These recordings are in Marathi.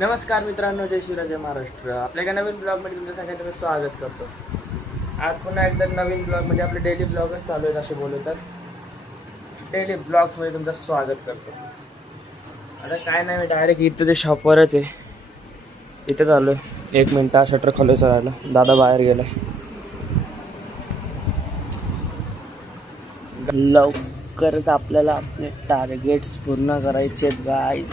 नमस्कार मित्रांनो, जय शिवराज, जय महाराष्ट्र. आपल्या एका नवीन ब्लॉगमध्ये तुमचं सगळ्यांचं स्वागत करतो. आज पुन्हा एकदा नवीन ब्लॉग म्हणजे आपले डेली ब्लॉगच चालू आहेत असे बोलतात. डेली ब्लॉग्समध्ये तुमचं स्वागत करतो. आता काय नाही, मी डायरेक्ट इथं ते शॉपवरच आहे. इथं चालू आहे. 1 मिनिट शटर खोलायचं राहिलं. दादा बाहेर गेलाय. लवकरच आपल्याला आपले टार्गेट्स पूर्ण करायचे आहेत गाईज.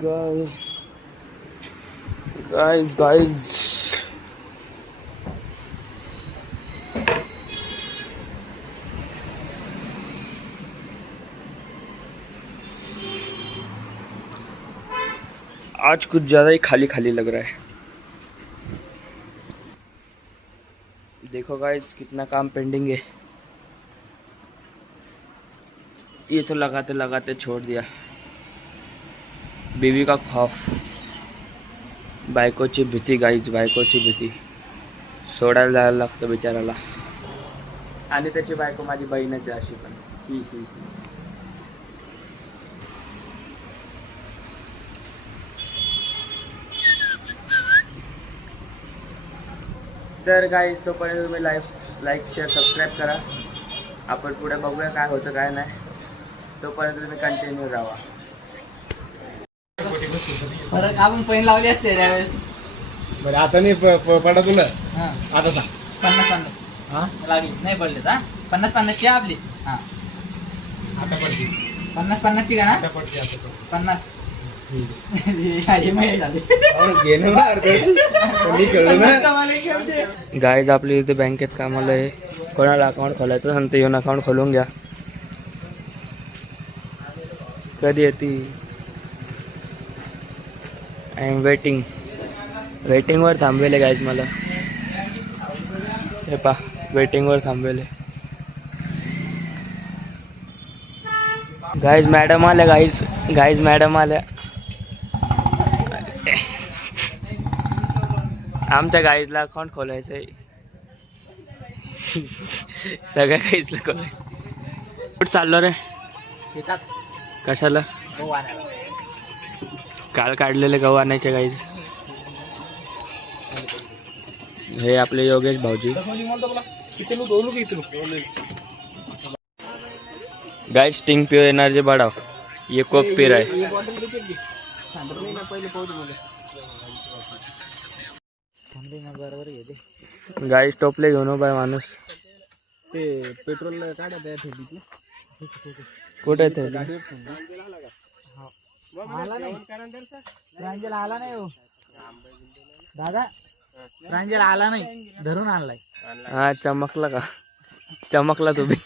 Guys. आज कुछ ज़्यादा ही खाली खाली लग रहा है. देखो गाइस, कितना काम पेंडिंग है. ये तो लगाते लगाते छोड़ दिया. बीवी का खौफ, बायकोची भीती गाईज, बायकोची भीती. सोडायला जायला लागतं बिचाराला. आणि त्याची बायको माझी बहीणच आहे अशी पण. ही तर गाईज, तोपर्यंत तुम्ही लाईक शेअर सबस्क्राईब करा. आपण पुढे बघूया काय होतं काय नाही. तोपर्यंत तुम्ही कंटिन्यू राहा. फरक आपण पैन लावली असते त्यावेळेस. बरं आता नाही पडा तुला. आता सांग. 50-50 हा लागली नाही पडले. 50-50 ची आपली. हा आता पडते. 50-50 ची का ना. आता पडते. आता पडते. 50 गाडी माहिती झाली. घेणं ना अर्ध. कोणी कळलं ना. कमाले खेळते. गाईज, आपली इथे बँकेत कामाला आहे. कोणाला अकाउंट खोलायचं असेल तर येऊन अकाउंट खोलून घ्या. कधी येते. आय एम वेटिंगवर थांबवेले गाईज मला. हे पा, वेटिंगवर थांबवेले. गाईज मॅडम आल्या. गाईज मॅडम आल्या. आमच्या गाईजला अकाउंट खोलायचं आहे. सगळ्या गाईजला खोलायचं. कुठं चाललो रे? शेतात कशाला? गहू आणायला. काल काढलेले गहू आणायचे गाईज. हे आपले योगेश भाऊजी. गाइस, स्टिंग पिओ एनर्जी बढ़ाओ. ये कोक पी रहा है. गाइस, टोपले घेऊन उभा आहे माणूस. ते पेट्रोल काढत आहे थोडी. कुठे ते? आला नाही. प्रांजल आला नाही हो दादा. प्रांजल आला नाही, धरून आणलाय. हा, चमकला का? चमकला तुम्ही.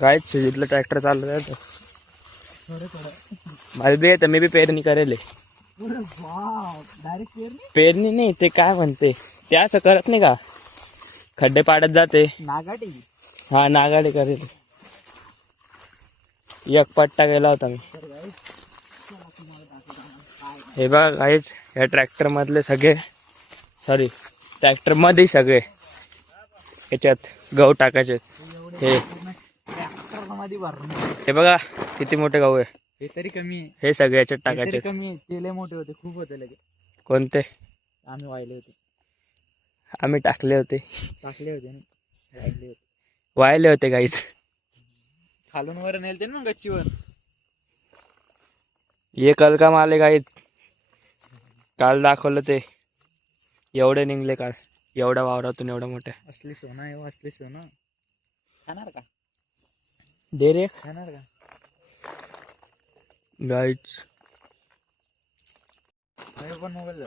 गाइस, सुजितला ट्रॅक्टर चालत आहे. मला बी येतं, मी बी पेरणी करेल. डायरेक्ट पेरणी नाही, ते काय म्हणते ते असं करत नाही का, खड्डे पाडत जाते. नागाटी. हा, नागाडी करेल. एक पट्टा गेला होता मी. हे बघा गाईज, या ट्रॅक्टर मधले सगळे, सॉरी, ट्रॅक्टर मध्ये सगळे याच्यात गहू टाकायचे. हे बघा किती मोठे गहू आहे. हे तरी कमी आहे. हे सगळे याच्यात टाकायचे. कमी आहे. ते लय मोठे होते, खूप होते लगे. कोणते? आम्ही वाहिले होते. आम्ही टाकले होते. टाकले होते ना, वाहिले होते. वाहिले होते गाईज. खालून वर नेलते ना गच्चीवर. ये कल का माल आहे गाईज. काल दाखवलं ते एवढे निघले. काल एवढ्या वावरातून एवढ्या मोठ्या. असली सोना आहे, असली सोना. खाणार का? दे रे खाणार का गाईज. पण मोबाईल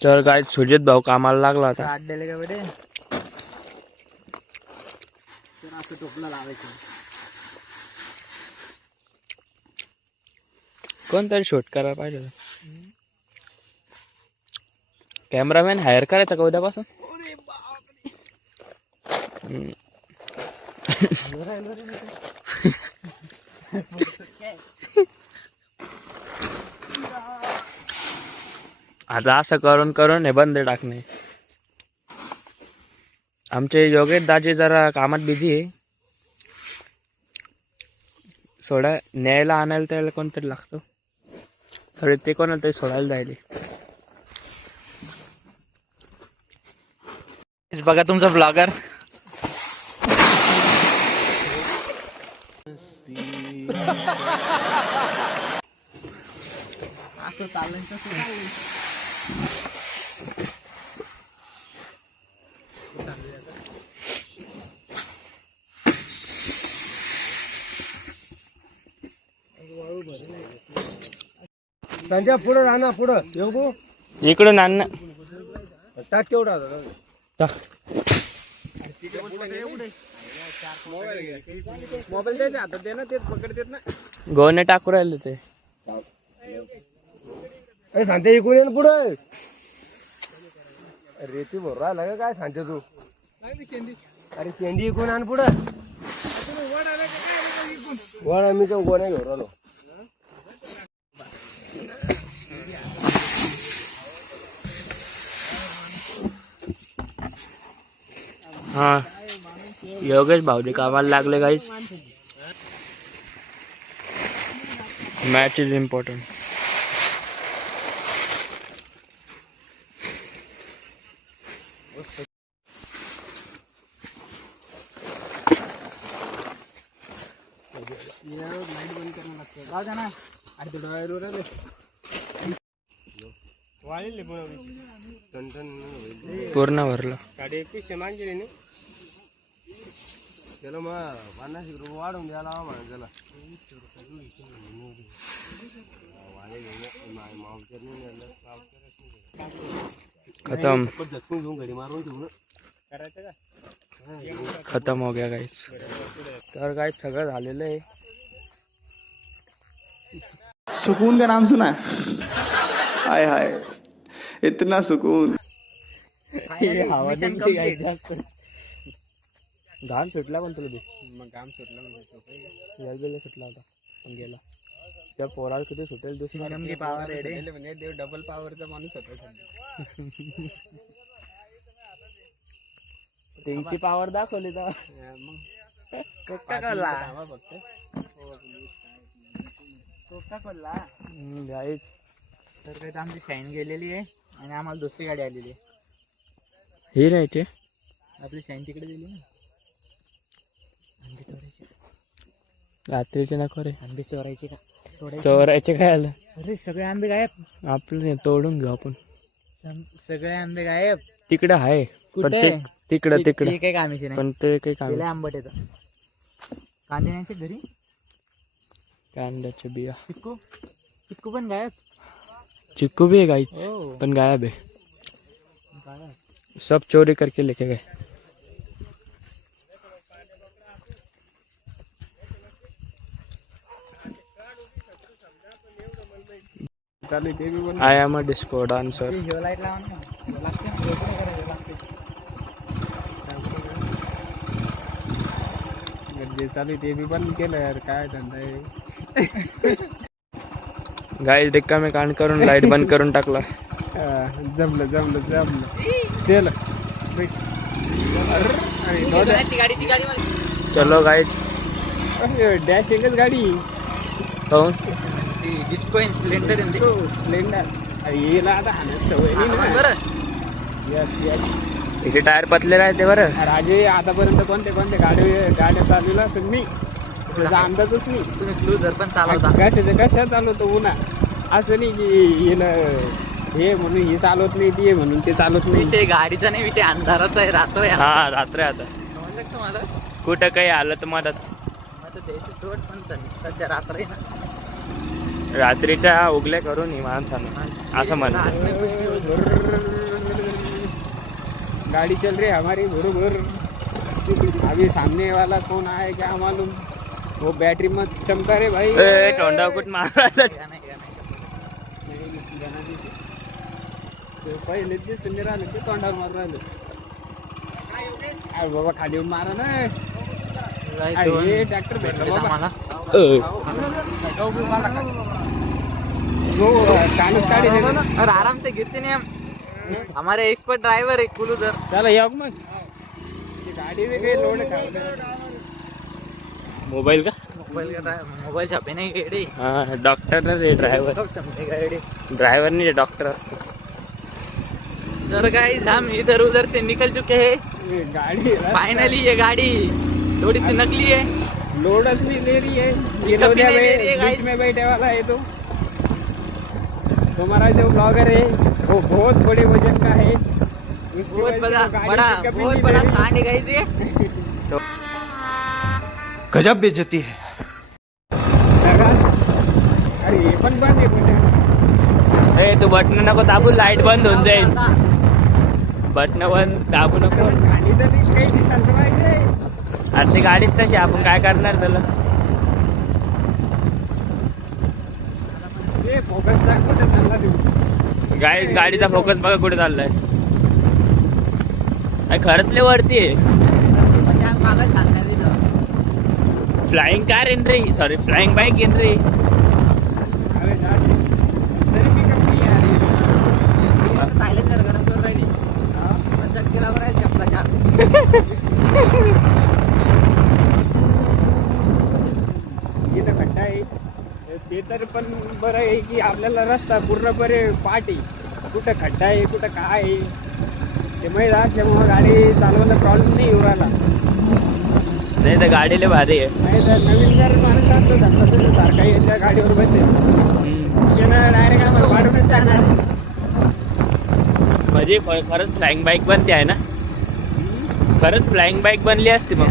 तर गाईज, सुजित भाऊ कामाला लागला होता. आठ दिले का बेटे. असं टोपला लावायचं. कोणतरी शूट करायला पाहिजे होतं. कॅमेरामॅन हायर करायचा का उद्यापासून? आता असं करून करून हे बंद टाकणे. आमचे योगेश दाजी जरा कामात बिझी आहे. सोडा न्यायला आणायला त्याला कोणतरी लागतो. तर ते कोणाला तरी सोडायला जायले. बघा तुमचा ब्लॉगर. असं चाललंय तसं चाललंय. त्यांच्या पुढं राहणार पुढं येऊ इकडून आण ना. टाक केवढा टाक. मोबाईल द्यायचे आता दे ना ते पकडतेत ना. गोने टाकू राहिले ते. अरे सांगते इकडून ये ना पुढं. रेती भर राहिला का काय सांगते तू. अरे केंडी इकडून आण पुढं. वड आम्ही तर गोण्या घेऊन राहिलो. हा योगेश भाऊजी कामाला लागले गाईस. Match is important. पूर्ण भरलं. गाडी 2100 मागली ना त्याला मग 50 रुपये वाढून द्यायला म्हणा त्याला. खतम. घडी मारून ठेवून करायचं का. खतम हो गया गाईस. तर गाईस सगळं झालेलं आहे. सुकून का नाम सुना हाय हाय इतना सुकून. घाम सुटला पण तुला मग काम सुटलं म्हणजे सुटला होता पण गेला. त्या पोराला किती सुटेल दुसरी पावर रेडे. म्हणजे देव डबल पॉवरचा माणूस होता. त्यांची पावर दाखवली तर कोका कोला गाईस. तर काही आमची शाईन गेलेली आहे आणि आम्हाला दुसरी गाडी आलेली आहे. ही नाही ते आपली शाईन तिकडे दिली ना. रात्रीचे नको रे. आंबे चोरायचे का. चोरायचे काय आलं. अरे सगळे आंबे गायब. आपलं तोडून घेऊ आपण. सगळे आंबे गायब. तिकडे आहे पण कुठे? ते तिकडं ते काही कामाचे नाही. पण ते काही काम. आंबट येतं. कांद्याच्या घरी कांद्याच्या बिया. चिक्कू चिक्कू पण गायब. चिक्कू भी है गाइस हो पण गायब है. गायब. सब चोरी करके लेके गए. I am a disco dancer. ह्यो लाईट लावा ना. ह्यो लागते ना. ह्यो पण करायचं लागते. जे चालू ते बी बंद केलं यार. काय धंदा आहे. गाइस रिकामे कांड करून लाईट बंद करून टाकला. जमलं जमलं जमलं. चल ती गाडी मला. चलो गाइस. डॅश एकच गाडी. काऊन डिस्को स्प्लेंडर स्प्लेंडर येला आता हाण्यात सवय नाही ना. बरं. Yes yes. इथे टायर पतले राहते बरं. राजे आतापर्यंत कोणते गाड्या चालवला असेल मी त्याचा अंदाजच नाही. तुम्ही क्लूझर पण चालवता. कशा चालवतो उन्हा. असं नाही की येणं हे म्हणून हे चालवत नाही ते म्हणून ते चालवत नाही. विषय गाडीचा नाही विषय अंधाराचा आहे. रात्र आहे. हा रात्र आता समजलं का तुम्हाला. कुठं काही आलं तर मदत. मग त्याची सोड पण सध्या रात्र आहे ना. रात्रीच्या उगल्या करून माणसानं असं म्हणतात. गाड़ी चल रही है हमारी बरोबर. अभी सामने वाला कौन आए क्या मालूम. वो बैटरी मत चमका रे भाई. तोंडा कुठ मारायला. पहिले ते सुंदर आले ते तोंडावर मारून राहिले. अरे बाबा खाली येऊन मारा ना. ट्रॅक्टर भेटला बाबा. वो कानूस काढी दे. और आराम से गिरते नहीं हम. हमारे एक्सपर्ट ड्राइवर है कुलू सर. चला या मग ती गाडी वेगळी लोड मोबाईल का मोबाईल छापे नाही गेडी. हा डॉक्टर रे ड्रायव्हर ड्रायव्हर नाही डॉक्टर असतो. तर गाइस हम इधर उधर से निकल चुके हैं. गाड़ी फाइनली ये गाड़ी थोड़ी सी नकली है. लोडच नहीं ले रही है. ये Pickup भी लोडिया नहीं ले रही है, में बीच guys. में बैठे वाला है तो हमारा जो ब्लॉगर है वो बहुत बड़े वजन का है. उसकी बहुत वजह से बड़ा वो गाड़ी बड़ा pickup ही बहुत नहीं बड़ा ले रही. कांड है गाइस ये. गजब बेइज्जती है. लगा? अरे हे पण बंद आहे पण ए तू बटन नको दाबू, लाईट बंद होऊन जाईल. बटन बंद दाबू नको. गाडी तर ती काही दिसायला तर पाहिजे. अरे ती गाडीच तशी, आपण काय करणार त्याला. हे फोकस कुठे चालला तू. गाडीचा फोकस बघा कुठे चाललाय. अरे खरंच लय वरती आहे. फ्लाइंग कार इन रही, सॉरी फ्लाइंग बाइक इन रही. अरे जा दे. तरी पिकअप नाही आ रही. सायलेन्सर गरम करून राहिली. चक्की लावून राहिली चपलाच्या. इथं खड्डा आहे ते तर पण बरं आहे की आपल्याला रस्ता पूर्णपणे पाठ आहे. कुठं खड्डा आहे कुठं काय आहे ते माहीत असल्यामुळं गाडी चालवायला प्रॉब्लेम नाही येऊ राहिला. नाही तर गाडीला भारी आहे. नाही तर नवीन जर माणूस असतं समजा तुझं सारखा याच्या गाडीवर बसेल त्यानं डायरेक्ट आम्हाला वाढूनच टाकणार. म्हणजे खरंच फ्लाइंग बाईक बनते आहे ना. खरंच फ्लाइंग बाईक बनली असती मग.